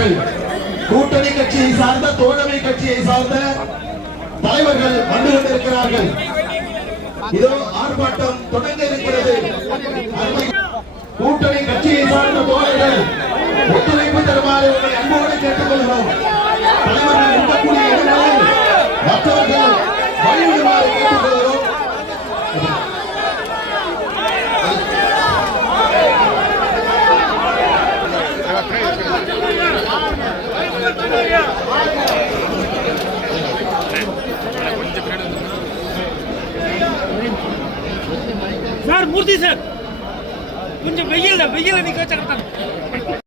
தலைவர்கள் கூட்டணி கட்சியை சார்ந்த தோழமை கட்சியை சார்ந்த தலைவர்கள் வந்து கொண்டிருக்கிறார்கள். இதோ ஆர்ப்பாட்டம் தொடங்க இருக்கிறது. கூட்டணி கட்சியை சார்ந்த தோழர்கள் ஒத்துழைப்பு தருமாறு உங்களை அன்போடு கேட்டுக்கொள்கிறோம். தலைவர்கள் இருக்கக்கூடிய இடங்களில் மற்றவர்கள் வழிவிடுமாறு கேட்டுக்கொள்கிறோம். Thank you. Sir Murthy sir. கொஞ்சம் வெயில் வெயில் நீங்க வச்சு கரெக்டா